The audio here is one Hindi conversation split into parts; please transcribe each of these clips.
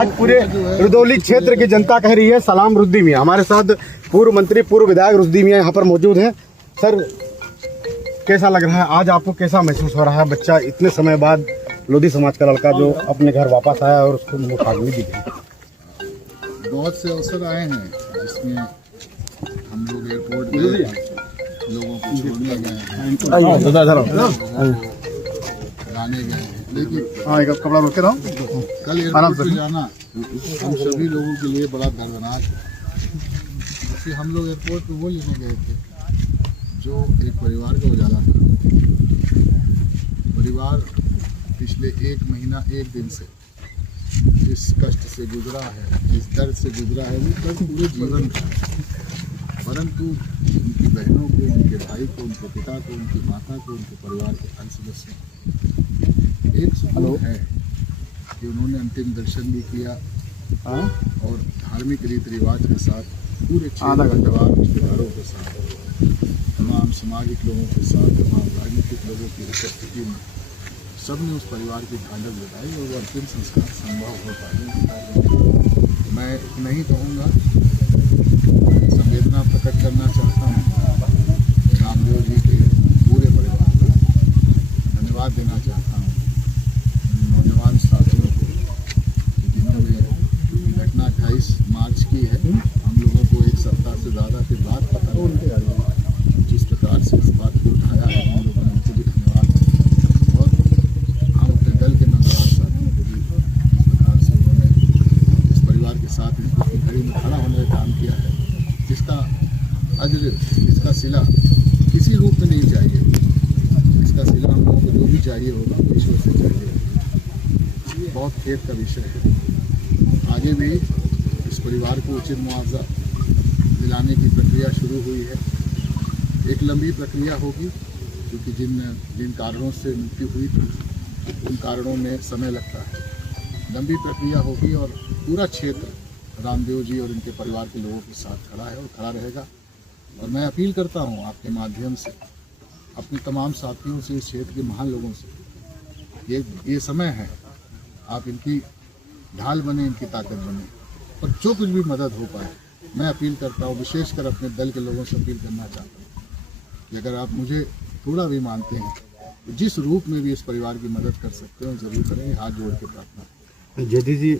आज पूरे रुदौली क्षेत्र की जनता कह रही है सलाम रुद्दी मियां। हमारे साथ पूर्व मंत्री पूर्व विधायक रुद्दी मियां यहाँ पर मौजूद हैं। सर, कैसा लग रहा है आज आपको, कैसा महसूस हो रहा है? बच्चा इतने समय बाद लोधी समाज का लड़का जो अपने घर वापस आया और उसको मुखाग्नि दी गई। बहुत से अवसर आए हैं जिसमें हम लोग एयरपोर्ट में लोगों को छोड़ने गए हैं, लाने गए हैं, लेकिन कपड़ा रोक के रहो। कल एयरपोर्ट पे जाना हम सभी लोगों के लिए बड़ा दर्दनाक है। फिर हम लोग एयरपोर्ट पे वो लेने गए थे जो एक परिवार का उजाला था। परिवार पिछले 1 महीना 1 दिन से इस कष्ट से गुजरा है, इस दर्द से गुजरा है, वो दर्द पूरे जीवन का है। परंतु उनकी बहनों को, उनके भाई को, उनके पिता को, उनकी माता को, उनके परिवार के अन्य सदस्यों को एक सुकून है कि उन्होंने अंतिम दर्शन भी किया और धार्मिक रीति रिवाज के साथ पूरे परिवार रिश्तेदारों के साथ, तमाम सामाजिक लोगों के साथ, तमाम राजनीतिक लोगों की उपस्थिति में सबने उस परिवार की ढांढस बताई और वो अंतिम संस्कार संभव हो पाए। मैं इतना ही कहूँगा, संवेदना प्रकट करना चाहता हूँ रामदेव जी के पूरे परिवार को, धन्यवाद देना चाहता हूँ नौजवान साथियों को जिन्होंने घटना 28 मार्च की है। हम लोगों को 1 सप्ताह से ज़्यादा के बाद पता चला जिस प्रकार से इस बात को उठाया है, हम लोगों ने उनको भी धन्यवाद और हम अपने दल के नौजवान साथियों को भी इस प्रकार से उन्होंने इस परिवार के साथ इस घड़ी में खड़ा होने का काम किया है, जिसका अज्र, जिसका सिला किसी रूप में नहीं चाहिए। इसका सिला हम लोगों को जो भी चाहिए होगा वो ईश्वर से चाहिए। बहुत खेद का विषय है। आगे भी इस परिवार को उचित मुआवजा दिलाने की प्रक्रिया शुरू हुई है। एक लंबी प्रक्रिया होगी क्योंकि जिन कारणों से मृत्यु हुई थी उन कारणों में समय लगता है। लंबी प्रक्रिया होगी और पूरा क्षेत्र रामदेव जी और उनके परिवार के लोगों के साथ खड़ा है और खड़ा रहेगा। और मैं अपील करता हूं आपके माध्यम से अपने तमाम साथियों से, इस क्षेत्र के महान लोगों से, ये समय है आप इनकी ढाल बने, इनकी ताकत बने और जो कुछ भी मदद हो पाए मैं अपील करता हूँ, विशेषकर अपने दल के लोगों से अपील करना चाहता हूँ कि अगर आप मुझे थोड़ा भी मानते हैं तो जिस रूप में भी इस परिवार की मदद कर सकते हैं जरूर करें। हाथ जोड़ के प्रार्थना। जेडी जी,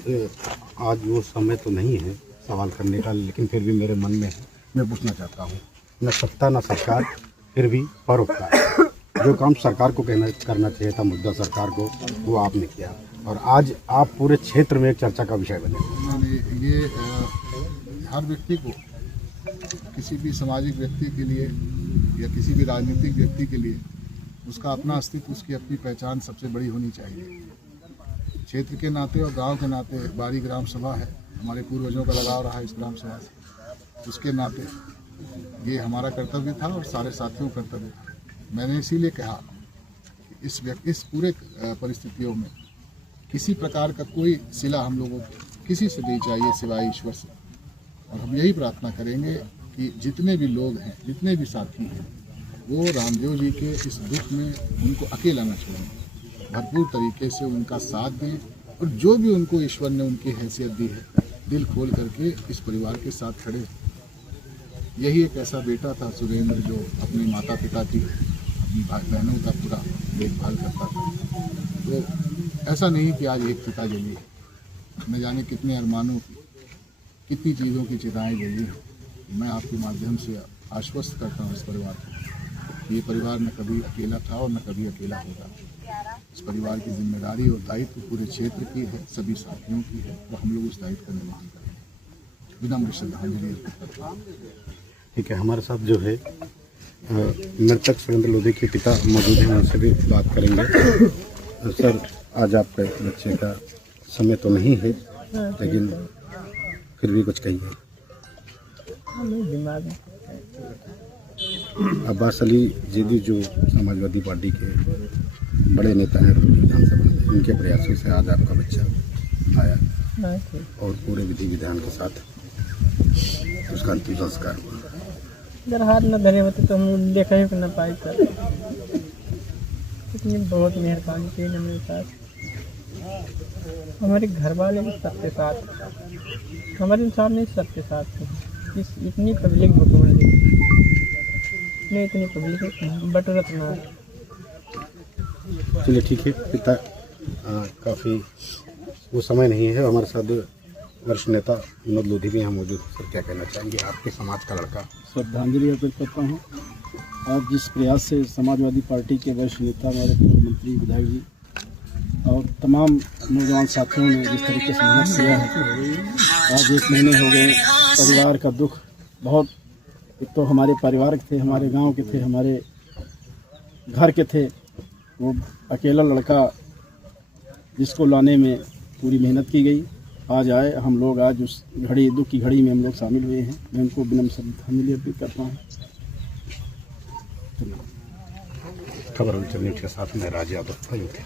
आज वो समय तो नहीं है सवाल करने का, लेकिन फिर भी मेरे मन में है, मैं पूछना चाहता हूँ। न सत्ता न सरकार, फिर भी परोपकार। जो काम सरकार को करना चाहिए था, मुद्दा सरकार को, वो आपने किया और आज आप पूरे क्षेत्र में एक चर्चा का विषय बने। ये हर व्यक्ति को, किसी भी सामाजिक व्यक्ति के लिए या किसी भी राजनीतिक व्यक्ति के लिए उसका अपना अस्तित्व, उसकी अपनी पहचान सबसे बड़ी होनी चाहिए। क्षेत्र के नाते और गांव के नाते बारी ग्राम सभा है, हमारे पूर्वजों का लगाव रहा है इस ग्राम सभा से, उसके नाते ये हमारा कर्तव्य था और सारे साथियों का कर्तव्य था। मैंने इसीलिए कहा इस पूरे परिस्थितियों में किसी प्रकार का कोई सिला हम लोगों को किसी से नहीं चाहिए सिवाय ईश्वर से। और हम यही प्रार्थना करेंगे कि जितने भी लोग हैं, जितने भी साथी हैं, वो रामदेव जी के इस दुख में उनको अकेला न छोड़ें, भरपूर तरीके से उनका साथ दें और जो भी उनको ईश्वर ने उनकी हैसियत दी है, दिल खोल करके इस परिवार के साथ खड़े। यही एक ऐसा बेटा था सुरेंद्र जो अपने माता पिता की, अपनी भाई बहनों का पूरा देखभाल करता था। तो ऐसा नहीं कि आज एक चिता जली है, न जाने कितने अरमानों की, कितनी चीज़ों की चिताएँ जली हैं। मैं आपके माध्यम से आश्वस्त करता हूँ इस परिवार को, ये परिवार न कभी अकेला था और न कभी अकेला होगा। इस परिवार की जिम्मेदारी और दायित्व पूरे क्षेत्र की है, सभी साथियों की है और हम लोग उस दायित्व का निर्वहन करेंगे। विनम्र श्रद्धांजलि अर्पित करता हूँ। ठीक है, हमारे साथ जो है मृतक सुरेंद्र लोधी के पिता मौजूद हैं, उनसे भी बात करेंगे। सर, आज आपके बच्चे का समय तो नहीं है, लेकिन फिर भी कुछ कहिए। अब्बास अली जेदी जो समाजवादी पार्टी के बड़े नेता हैं विधानसभा में, उनके प्रयासों से आज आपका बच्चा आया और पूरे विधि विधान के साथ उसका अंतिम संस्कार हुआ। अगर हाथ न धरे होते तो हम देखा ही न पाए सर। इतनी बहुत मेहरबानी की ना मेरे साथ। हमारे घर वाले भी सबके साथ, हमारे सामने सबके साथ थे। इतनी पब्लिक बटोर दी, इतनी पब्लिक बटोरत ना। चलिए ठीक है पिता, काफ़ी वो समय नहीं है। हमारे साथ वरिष्ठ नेता विनोद लोधी भी यहाँ मौजूद हैं। सर क्या कहना चाहेंगे, आपके समाज का लड़का? श्रद्धांजलि अर्पित करता हूँ। आज जिस प्रयास से समाजवादी पार्टी के वरिष्ठ नेता, हमारे पूर्व मंत्री, विधायक जी और तमाम नौजवान साथियों ने जिस तरीके से मेहनत किया है, आज 1 महीने हो गए। परिवार का दुख बहुत, एक तो हमारे परिवार के थे, हमारे गांव के थे, हमारे घर के थे। वो अकेला लड़का जिसको लाने में पूरी मेहनत की गई, आज आए। हम लोग आज उस घड़ी, दुख की घड़ी में हम लोग शामिल हुए हैं। मैं उनको विनम्र श्रद्धांजलि अर्पित करता हूँ। खबर न्यूज़ के साथ मैं राज यादव, अयोध्या।